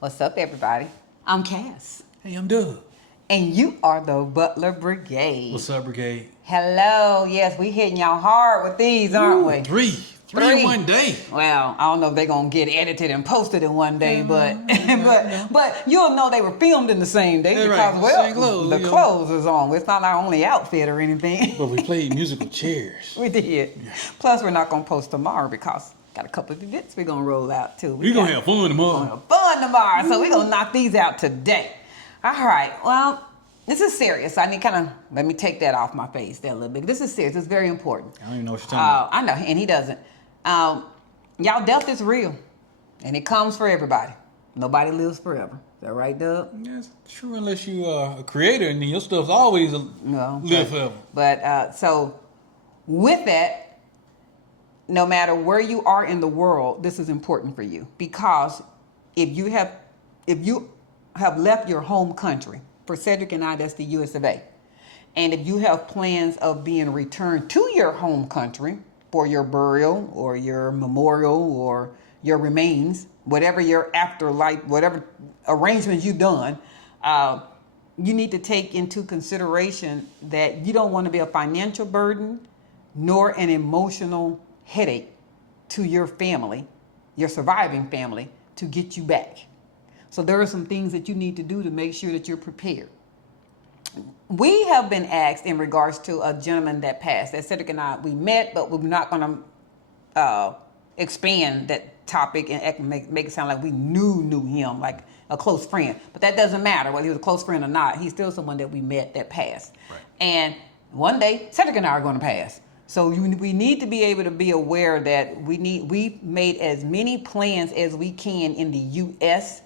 What's up, everybody? I'm Cass. Hey, I'm Doug. And you are the Butler Brigade. What's up, Brigade? Hello. Yes, we hitting y'all hard with these, aren't we? Three in one day. Well, I don't know if they're going to get edited and posted in one day, but no. but you'll know they were filmed in the same day They're because, right, well, same clothes, the clothes is on. It's not our only outfit or anything. But we played musical chairs. We did. Yeah. Plus, we're not going to post tomorrow because got a couple of events we're going to roll out, too. We're going to have fun tomorrow. We're going to have fun tomorrow, so we're going to knock these out today. All right, well, this is serious. I need let me take that off my face there a little bit. This is serious. It's very important. I don't even know what you're talking about. I know, and he doesn't. Y'all, death is real, and it comes for everybody. Nobody lives forever. Is that right, Doug? That's true, unless you are a creator, and then your stuff's always live forever. But so, with that, no matter where you are in the world, this is important for you because if you have left your home country, for Cedric and I, that's the US of A. And if you have plans of being returned to your home country for your burial or your memorial or your remains, whatever your afterlife, whatever arrangements you've done, you need to take into consideration that you don't want to be a financial burden nor an emotional headache to your family, your surviving family, to get you back. So there are some things that you need to do to make sure that you're prepared. We have been asked in regards to a gentleman that passed. That Cedric and I, we met, but we're not going to expand that topic and make it sound like we knew him, like a close friend. But that doesn't matter whether he was a close friend or not. He's still someone that we met that passed. Right. And one day, Cedric and I are going to pass. So we need to be able to be aware that we've made as many plans as we can in the U.S.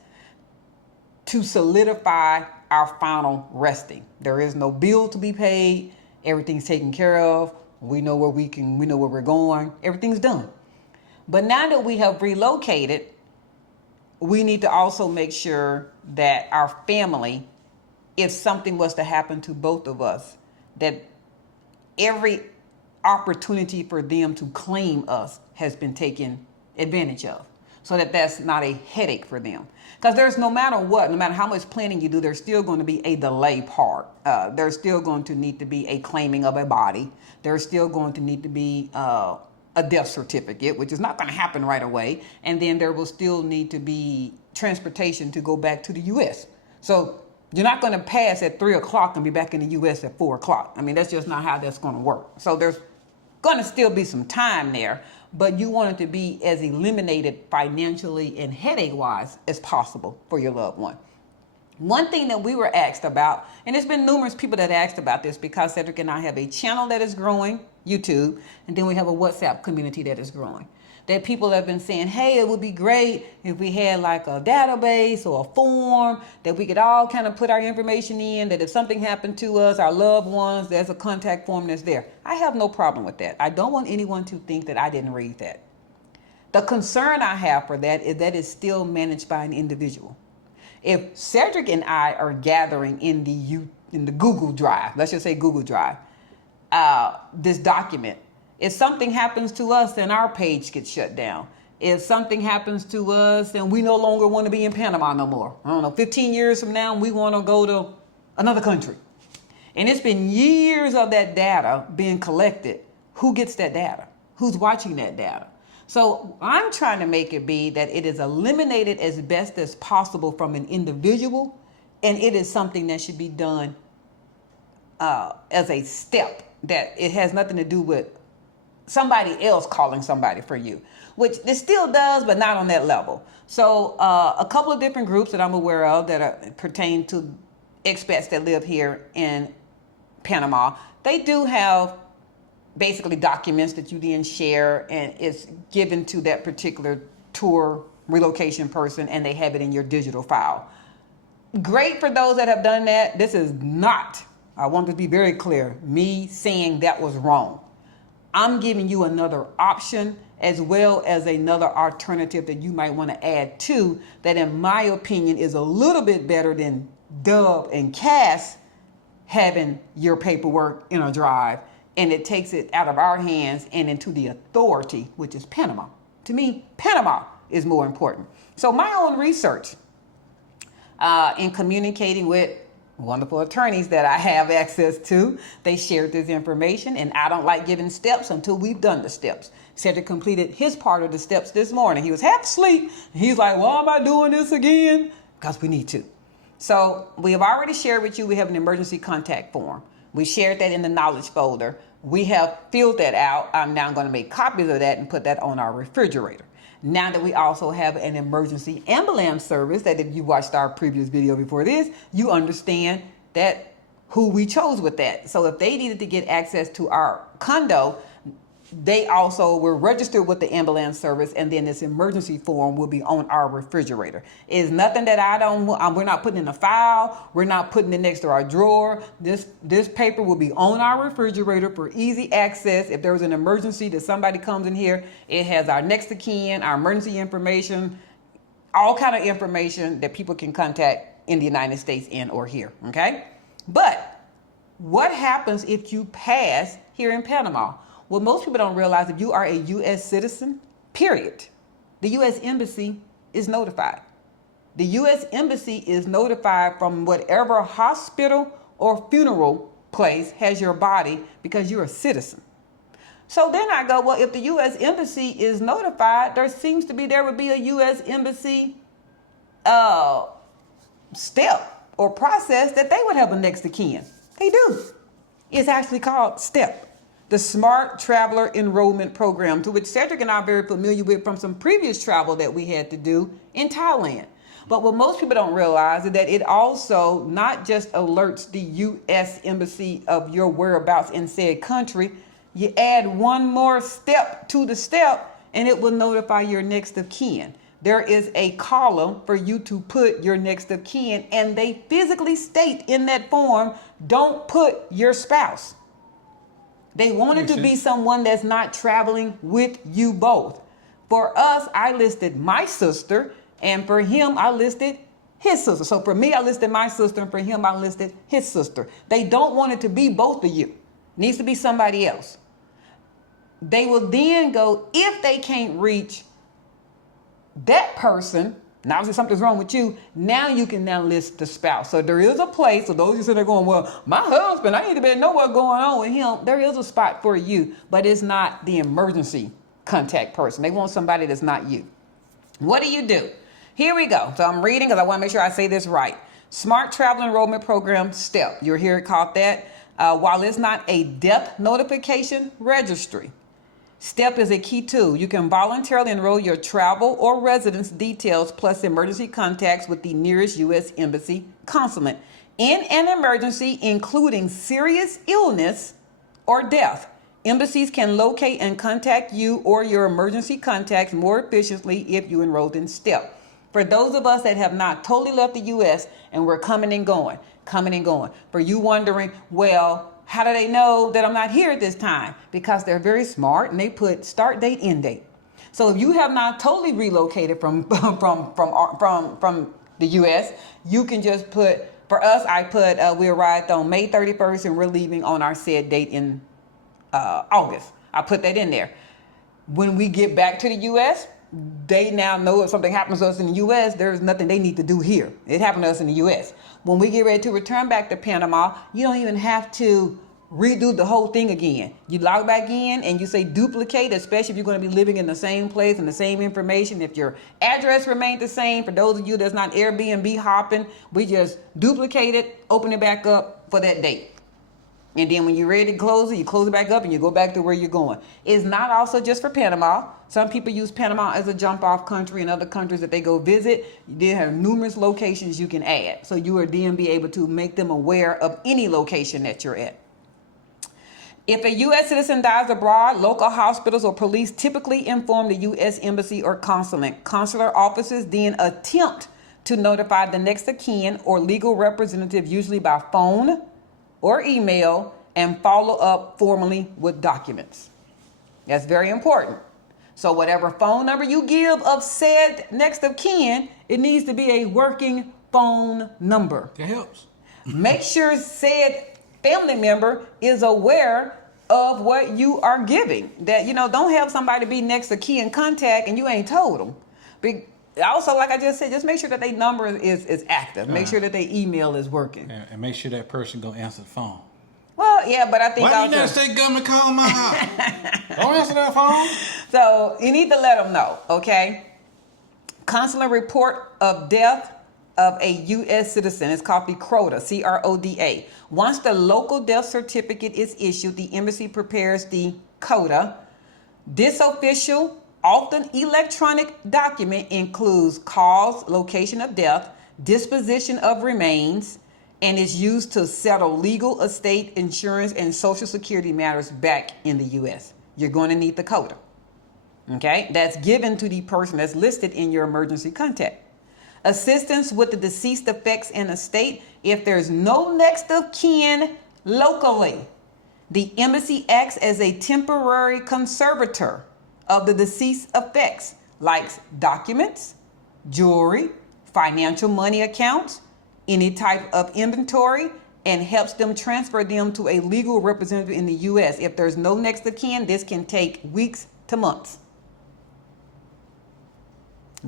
to solidify our final resting. There is no bill to be paid. Everything's taken care of. We know where we're going. Everything's done. But now that we have relocated, we need to also make sure that our family, if something was to happen to both of us, that every opportunity for them to claim us has been taken advantage of, so that that's not a headache for them. Because there's no matter how much planning you do, there's still going to be a delay part. There's still going to need to be a claiming of a body. There's still going to need to be a death certificate, which is not going to happen right away. And then there will still need to be transportation to go back to the U.S. So you're not going to pass at 3 o'clock and be back in the U.S. at 4 o'clock. I mean, that's just not how that's going to work. So there's going to still be some time there, but you want it to be as eliminated financially and headache-wise as possible for your loved one. One thing that we were asked about, and there's been numerous people that asked about this because Cedric and I have a channel that is growing, YouTube, and then we have a WhatsApp community that is growing. That people have been saying, hey, it would be great if we had like a database or a form that we could all kind of put our information in, that if something happened to us, our loved ones, there's a contact form that's there. I have no problem with that. I don't want anyone to think that I didn't read that. The concern I have for that is that it's still managed by an individual. If Cedric and I are gathering in the Google Drive, let's just say Google Drive, this document, if something happens to us, then our page gets shut down. If something happens to us, then we no longer want to be in Panama no more. I don't know, 15 years from now, we want to go to another country. And it's been years of that data being collected. Who gets that data? Who's watching that data? So I'm trying to make it be that it is eliminated as best as possible from an individual, and it is something that should be done as a step, that it has nothing to do with somebody else calling somebody for you, which this still does, but not on that level. So a couple of different groups that I'm aware of that pertain to expats that live here in Panama, they do have basically documents that you then share, and it's given to that particular tour relocation person, and they have it in your digital file. Great for those that have done that. This is not, I want to be very clear, me saying that was wrong. I'm giving you another option as well as another alternative that you might want to add to, that in my opinion is a little bit better than Doug and Cass having your paperwork in a drive, and it takes it out of our hands and into the authority, which is Panama. To me, Panama is more important. So my own research in communicating with wonderful attorneys that I have access to. They shared this information, and I don't like giving steps until we've done the steps. Cedric completed his part of the steps this morning. He was half asleep. He's like, why am I doing this again? Because we need to. So we have already shared with you, we have an emergency contact form. We shared that in the knowledge folder. We have filled that out. I'm now going to make copies of that and put that on our refrigerator. Now that we also have an emergency ambulance service, that if you watched our previous video before this, you understand that who we chose with that. So if they needed to get access to our condo, they also were registered with the ambulance service, and then this emergency form will be on our refrigerator. It's nothing that we're not putting in a file. We're not putting it next to our drawer. This paper will be on our refrigerator for easy access. If there was an emergency that somebody comes in here, it has our next of kin, our emergency information, all kind of information that people can contact in the United States and or here, okay? But what happens if you pass here in Panama? Well, most people don't realize if you are a U.S. citizen, period, the U.S. Embassy is notified. The U.S. Embassy is notified from whatever hospital or funeral place has your body because you're a citizen. So then I go, well, if the U.S. Embassy is notified, there would be a U.S. Embassy step or process that they would have a next of kin. They do. It's actually called STEP. The Smart Traveler Enrollment Program, to which Cedric and I are very familiar with from some previous travel that we had to do in Thailand. But what most people don't realize is that it also not just alerts the U.S. Embassy of your whereabouts in said country. You add one more step to the step, and it will notify your next of kin. There is a column for you to put your next of kin, and they physically state in that form, don't put your spouse. They want it to be someone that's not traveling with you both. For us, I listed my sister, and for him, I listed his sister. So for me, I listed my sister, and for him, I listed his sister. They don't want it to be both of you. It needs to be somebody else. They will then go, if they can't reach that person, now if something's wrong with you, now you can now list the spouse. So there is a place, so those who sit there going, well, my husband, I need to know what's going on with him. There is a spot for you, but it's not the emergency contact person. They want somebody that's not you. What do? Here we go. So I'm reading because I want to make sure I say this right. Smart Traveler Enrollment Program, STEP. You'll hear it called that. While it's not a death notification registry, STEP is a key tool. You can voluntarily enroll your travel or residence details plus emergency contacts with the nearest U.S. Embassy consulate in an emergency, including serious illness or death. Embassies can locate and contact you or your emergency contacts more efficiently if you enrolled in STEP. For those of us that have not totally left the U.S. and we're coming and going. For you wondering, well, how do they know that I'm not here at this time? Because they're very smart and they put start date, end date. So if you have not totally relocated from the U.S., you can just put, for us, I put, we arrived on May 31st and we're leaving on our said date in August. I put that in there. When we get back to the U.S., they now know if something happens to us in the U.S., there's nothing they need to do here. It happened to us in the U.S. When we get ready to return back to Panama, you don't even have to redo the whole thing again. You log back in and you say duplicate, especially if you're going to be living in the same place and the same information. If your address remained the same, for those of you that's not Airbnb hopping, we just duplicate it, open it back up for that date. And then when you're ready to close it, you close it back up and you go back to where you're going. It's not also just for Panama. Some people use Panama as a jump off country, and other countries that they go visit, they have numerous locations you can add. So you are then be able to make them aware of any location that you're at. If a U.S. citizen dies abroad, local hospitals or police typically inform the U.S. Embassy or consulate. Consular offices then attempt to notify the next of kin or legal representative, usually by phone or email, and follow up formally with documents. That's very important. So whatever phone number you give of said next of kin, it needs to be a working phone number. That helps. Make sure said family member is aware of what you are giving. That, don't have somebody be next of kin contact and you ain't told them. also, like I just said, just make sure that their number is active. Make sure that their email is working. And make sure that person go answer the phone. Well, yeah, but I think why do you not state government call my house? Don't answer that phone. So you need to let them know, okay? Consular report of death of a U.S. citizen is called the CRODA, C-R-O-D-A. Once the local death certificate is issued, the embassy prepares the CODA. This official, often electronic document includes cause, location of death, disposition of remains, and is used to settle legal, estate, insurance, and Social Security matters back in the U.S. You're going to need the CODA. Okay? That's given to the person that's listed in your emergency contact. Assistance with the deceased effects in estate. If there's no next of kin locally, the embassy acts as a temporary conservator of the deceased effects, like documents, jewelry, financial money accounts, any type of inventory, and helps them transfer them to a legal representative in the U.S. If there's no next of kin, this can take weeks to months.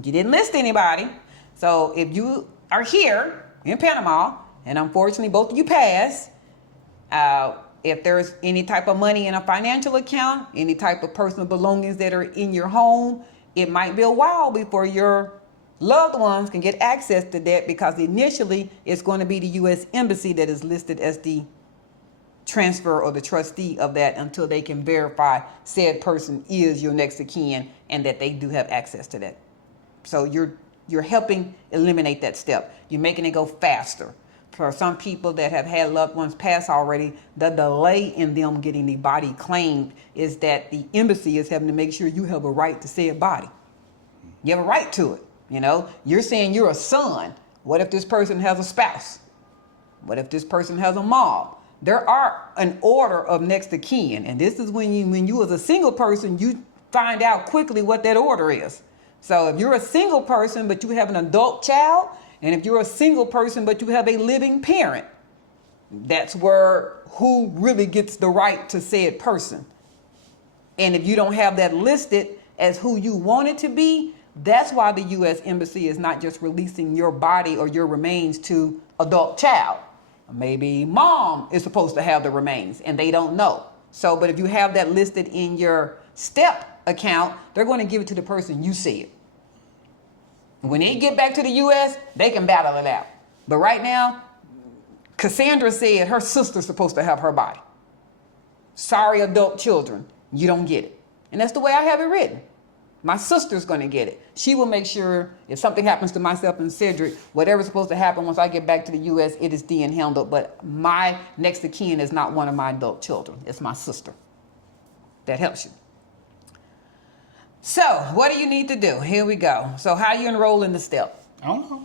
You didn't list anybody. So if you are here in Panama, and unfortunately both of you passed, if there's any type of money in a financial account, any type of personal belongings that are in your home, it might be a while before your loved ones can get access to that, because initially it's going to be the U.S. Embassy that is listed as the transfer or the trustee of that until they can verify said person is your next of kin and that they do have access to that. So you're helping eliminate that step. You're making it go faster. For some people that have had loved ones pass already, the delay in them getting the body claimed is that the embassy is having to make sure you have a right to said body. You have a right to it. You know, you're saying you're a son. What if this person has a spouse? What if this person has a mom? There are an order of next of kin, and this is when you as a single person, you find out quickly what that order is. So if you're a single person but you have an adult child, and if you're a single person but you have a living parent, that's where who really gets the right to said person. And if you don't have that listed as who you want it to be, that's why the U.S. Embassy is not just releasing your body or your remains to adult child. Maybe mom is supposed to have the remains and they don't know. So, but if you have that listed in your STEP account, they're going to give it to the person you said. When they get back to the U.S., they can battle it out. But right now, Cassandra said her sister's supposed to have her body. Sorry, adult children, you don't get it. And that's the way I have it written. My sister's going to get it. She will make sure if something happens to myself and Cedric, whatever's supposed to happen once I get back to the U.S., it is being handled. But my next of kin is not one of my adult children. It's my sister. That helps you. So what do you need to do? Here we go. So how you enroll in the STEP? I don't know.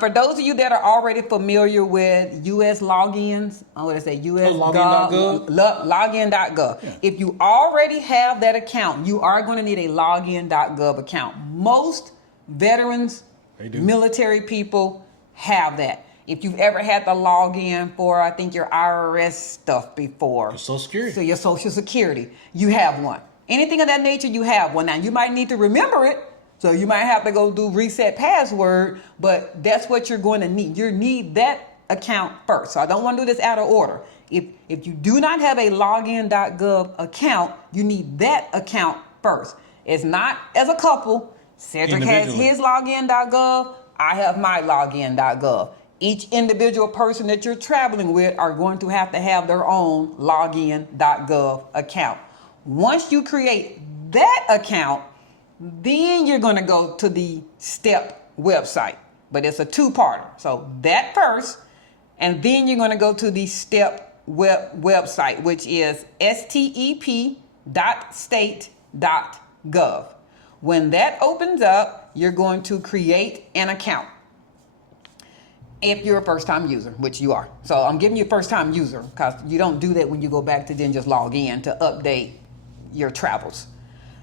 For those of you that are already familiar with U.S. logins, what is it? U.S. Login.gov. Login.gov. Yeah. If you already have that account, you are going to need a Login.gov account. Most veterans, military people have that. If you've ever had to log in for, I think, your IRS stuff before. Your Social Security. So your Social Security, you have one. Anything of that nature, you have one. Now, you might need to remember it. So you might have to go do reset password, but that's what you're going to need. You need that account first. So I don't want to do this out of order. If you do not have a Login.gov account, you need that account first. It's not as a couple. Cedric has his Login.gov. I have my Login.gov. Each individual person that you're traveling with are going to have their own Login.gov account. Once you create that account, then you're going to go to the STEP website. But it's a two-parter. So that first, and then you're going to go to the STEP website, which is step.state.gov. When that opens up, you're going to create an account. If you're a first-time user, which you are. So I'm giving you a first-time user because you don't do that when you go back to then just log in to update your travels.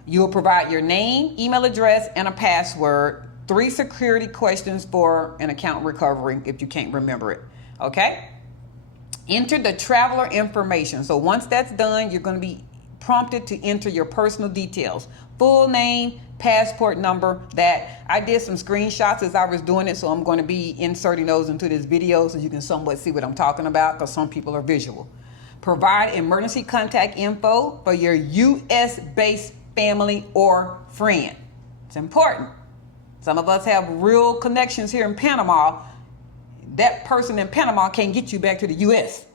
You will provide your name, email address, and a password. 3 security questions for an account recovery if you can't remember it. Okay? Enter the traveler information. So once that's done, you're going to be prompted to enter your personal details, full name, passport number. That I did some screenshots as I was doing it, so I'm going to be inserting those into this video so you can somewhat see what I'm talking about, because some people are visual. Provide emergency contact info for your U.S. based family or friend. It's important. Some of us have real connections here in Panama. That person in Panama can't get you back to the U.S.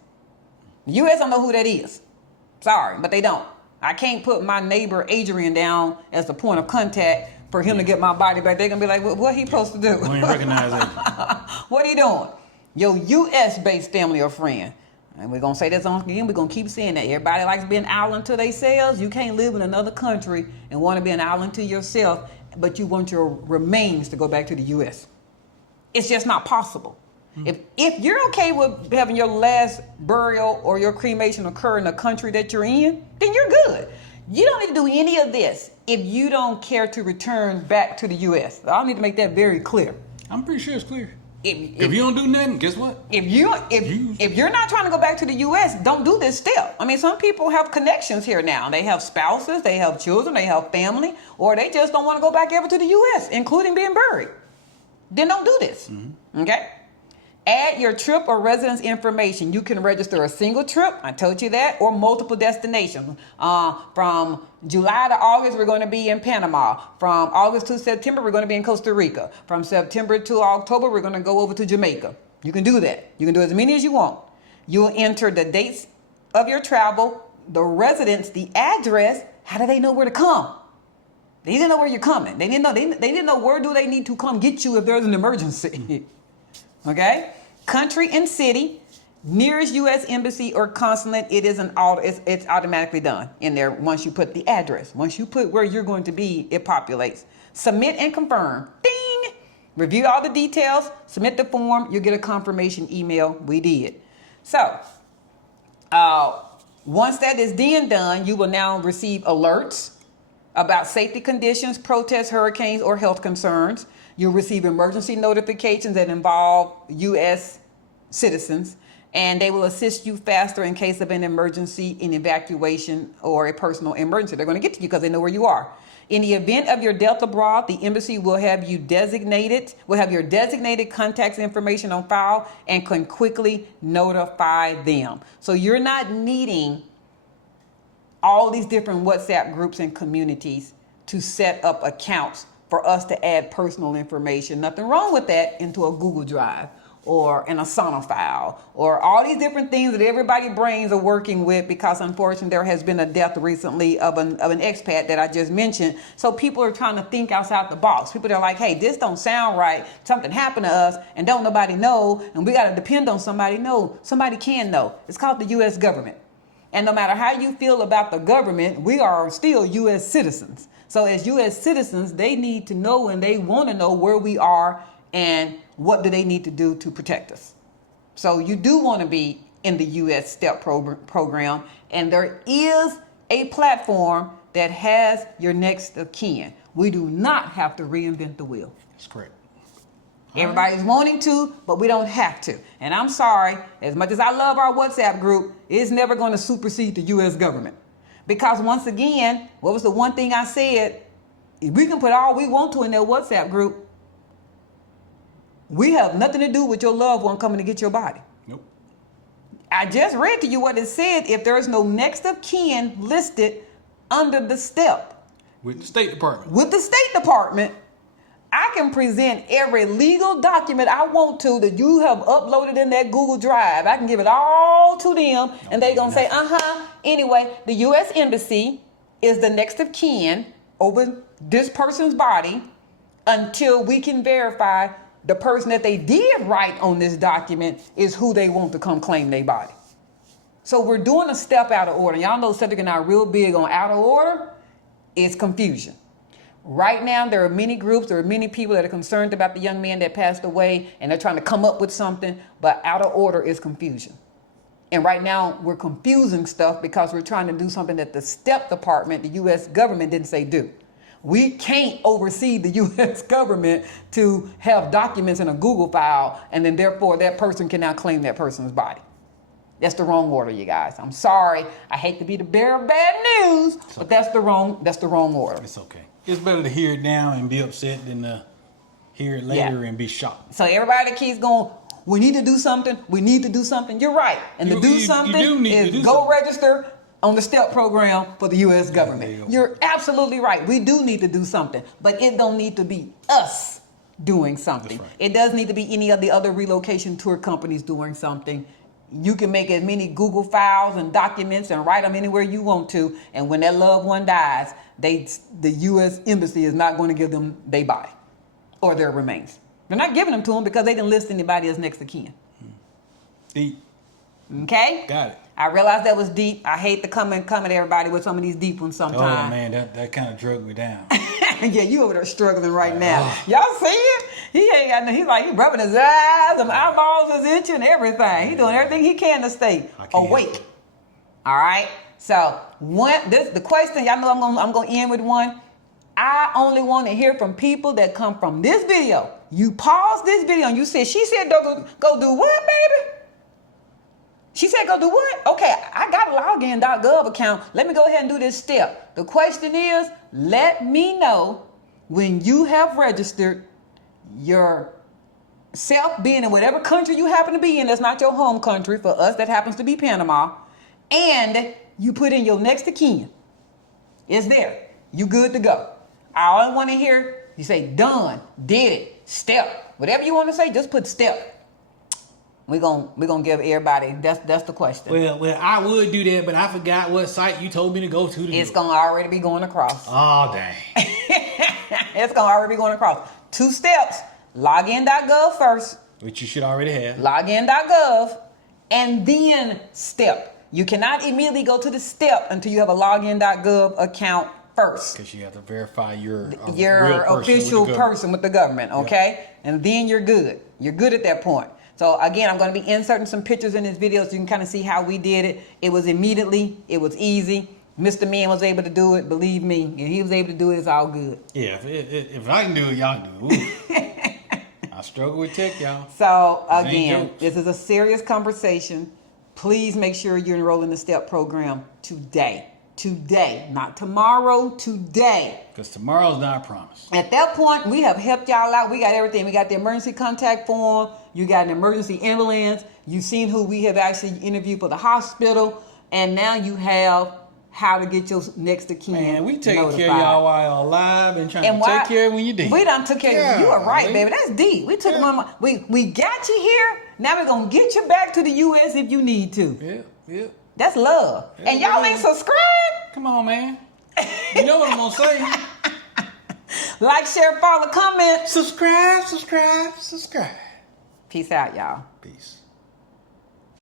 The U.S. don't know who that is. Sorry, but they don't. I can't put my neighbor Adrian down as the point of contact for him to get my body back. They're going to be like, what he supposed to do? We ain't recognize it. What are you doing? Your U.S.-based family or friend. And we're going to say this on again. We're going to keep saying that. Everybody likes being island to themselves. You can't live in another country and want to be an island to yourself, but you want your remains to go back to the U.S. It's just not possible. If you're okay with having your last burial or your cremation occur in the country that you're in, then you're good. You don't need to do any of this if you don't care to return back to the U.S. I need to make that very clear. I'm pretty sure it's clear. If you don't do nothing, guess what? If you're not trying to go back to the U.S., don't do this step. I mean, some people have connections here now. They have spouses, they have children, they have family, or they just don't want to go back ever to the U.S., including being buried. Then don't do this. Okay? Add your trip or residence information. You can register a single trip, I told you that, or multiple destinations. From July to August, we're going to be in Panama. From August to September, we're going to be in Costa Rica. From September to October, we're going to go over to Jamaica. You can do that. You can do as many as you want. You'll enter the dates of your travel, the residence, the address. How do they know where to come? They didn't know where you're coming. They didn't know where do they need to come get you if there's an emergency. Okay? Country and city, nearest U.S. embassy or consulate, it's automatically done in there once you put the address. Once you put where you're going to be, it populates. Submit and confirm. Ding! Review all the details, submit the form, you'll get a confirmation email. We did. So, once that is then done, you will now receive alerts about safety conditions, protests, hurricanes, or health concerns. You'll receive emergency notifications that involve U.S. citizens, and they will assist you faster in case of an emergency, an evacuation, or a personal emergency. They're going to get to you because they know where you are. In the event of your death abroad, the embassy will have your designated contacts information on file and can quickly notify them. So you're not needing all these different WhatsApp groups and communities to set up accounts for us to add personal information. Nothing wrong with that into a Google Drive or an Asana file or all these different things that everybody's brains are working with, because unfortunately there has been a death recently of an expat that I just mentioned. So people are trying to think outside the box. People are like, hey, this don't sound right. Something happened to us and don't nobody know, and we got to depend on somebody. No, somebody can know. It's called the U.S. government. And no matter how you feel about the government, we are still U.S. citizens. So as U.S. citizens, they need to know, and they want to know where we are and what do they need to do to protect us. So you do want to be in the U.S. STEP program, and there is a platform that has your next of kin. We do not have to reinvent the wheel. That's correct. Everybody's wanting to, but we don't have to. And I'm sorry, as much as I love our WhatsApp group, it's never going to supersede the U.S. government. Because once again, what was the one thing I said? If we can put all we want to in that WhatsApp group, we have nothing to do with your loved one coming to get your body. Nope. I just read to you what it said. If there is no next of kin listed under the step. With the State Department. With the State Department, I can present every legal document I want to that you have uploaded in that Google Drive. I can give it all to them, and they're going to say, Anyway, the U.S. Embassy is the next of kin over this person's body until we can verify the person that they did write on this document is who they want to come claim their body. So we're doing a step out of order. Y'all know Cedric and I are real big on out of order. It's confusion. Right now, there are many groups, there are many people that are concerned about the young man that passed away, and they're trying to come up with something, but out of order is confusion. And right now, we're confusing stuff because we're trying to do something that the STEP department, the U.S. government, didn't say do. We can't oversee the U.S. government to have documents in a Google file, and then therefore that person can now claim that person's body. That's the wrong order, you guys. I'm sorry. I hate to be the bearer of bad news, but that's the wrong order. It's okay. It's better to hear it now and be upset than to hear it later and be shocked. So everybody that keeps going, we need to do something. We need to do something. You're right. And to do something is go register on the STEP program for the U.S. government. You're absolutely right. We do need to do something, but it don't need to be us doing something. Right. It does need to be any of the other relocation tour companies doing something. You can make as many Google files and documents and write them anywhere you want to, and when that loved one dies, the U.S. Embassy is not going to give them their body or their remains. They're not giving them to them because they didn't list anybody as next of kin. Deep. Okay? Got it. I realized that was deep. I hate to come at everybody with some of these deep ones sometimes. Oh, man, that kind of drug me down. Yeah, you over there struggling right now. Y'all see it? He ain't got no, he's rubbing his eyes, and eyeballs is itching, everything. He's doing everything he can to stay awake. All right? So, the question, y'all know I'm gonna end with one. I only want to hear from people that come from this video. You pause this video and you said, she said go do what, baby? She said go do what? Okay, I got a Login.gov account. Let me go ahead and do this step. The question is, let me know when you have registered yourself being in whatever country you happen to be in. That's not your home country. For us, that happens to be Panama. And you put in your next of kin. It's there. You good to go. I only want to hear you say done, did it, step. Whatever you want to say, just put step. We're gonna give everybody, that's the question. Well, I would do that, but I forgot what site you told me to go to. It's gonna already be going across. Oh, dang. It's gonna already be going across. 2 steps. Login.gov first. Which you should already have. Login.gov and then step. You cannot immediately go to the step until you have a Login.gov account first. Because you have to verify your official person with the government, okay? Yep. And then you're good. You're good at that point. So again, I'm going to be inserting some pictures in this video so you can kind of see how we did it. It was immediately. It was easy. Mr. Man was able to do it. Believe me, if he was able to do it, it's all good. Yeah, if I can do it, y'all can do it. I struggle with tech, y'all. So again, this is a serious conversation. Please make sure you enroll in the STEP program today. Today, not tomorrow, today. Because tomorrow's not promised. At that point, we have helped y'all out. We got everything. We got the emergency contact form. You got an emergency ambulance. You've seen who we have actually interviewed for the hospital. And now you have how to get your next of kin. Man, we taking care of y'all while y'all alive and trying to take care of when you dead. We done took care of you. You are right, baby. That's deep. We took we got you here. Now we're going to get you back to the U.S. if you need to. Yeah. That's love. Yeah, and y'all ain't subscribed? Come on, man. You know what I'm going to say. Like, share, follow, comment. Subscribe. Peace out, y'all. Peace.